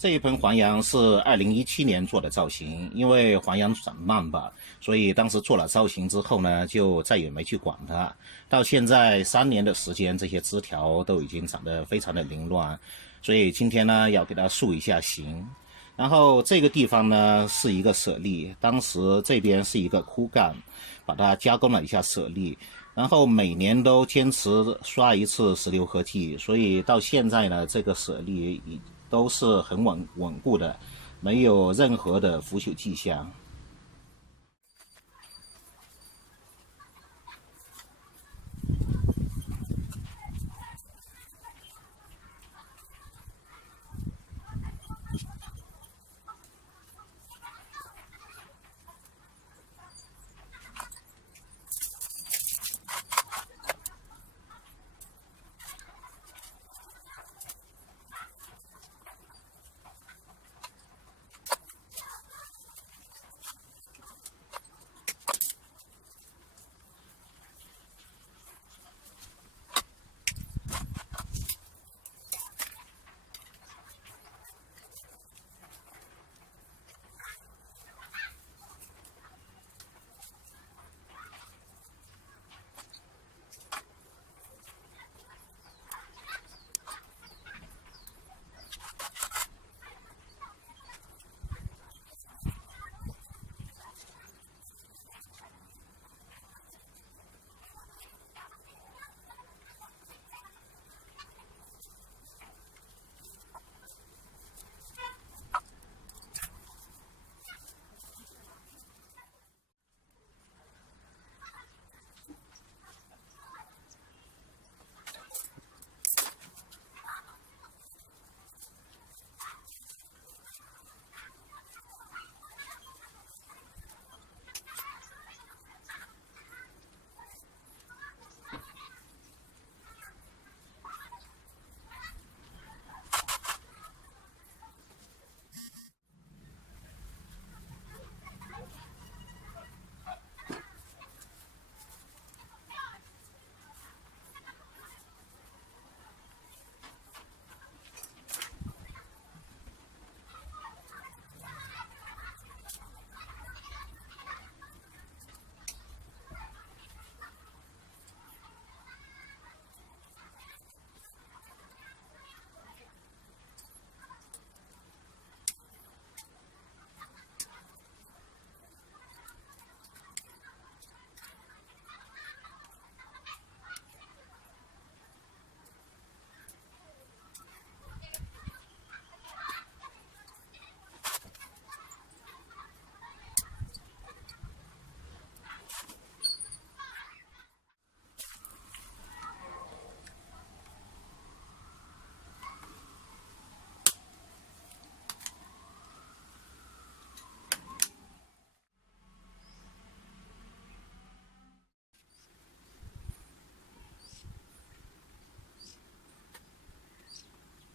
这一盆黄杨是2017年做的造型，因为黄杨长慢吧，所以当时做了造型之后呢，就再也没去管它。到现在3年的时间，这些枝条都已经长得非常的凌乱，所以今天呢要给它塑一下形。然后这个地方呢是一个舍利，当时这边是一个枯干，把它加工了一下舍利。然后每年都坚持刷一次石榴合剂，所以到现在呢，这个舍利都是很稳固的，没有任何的腐朽迹象。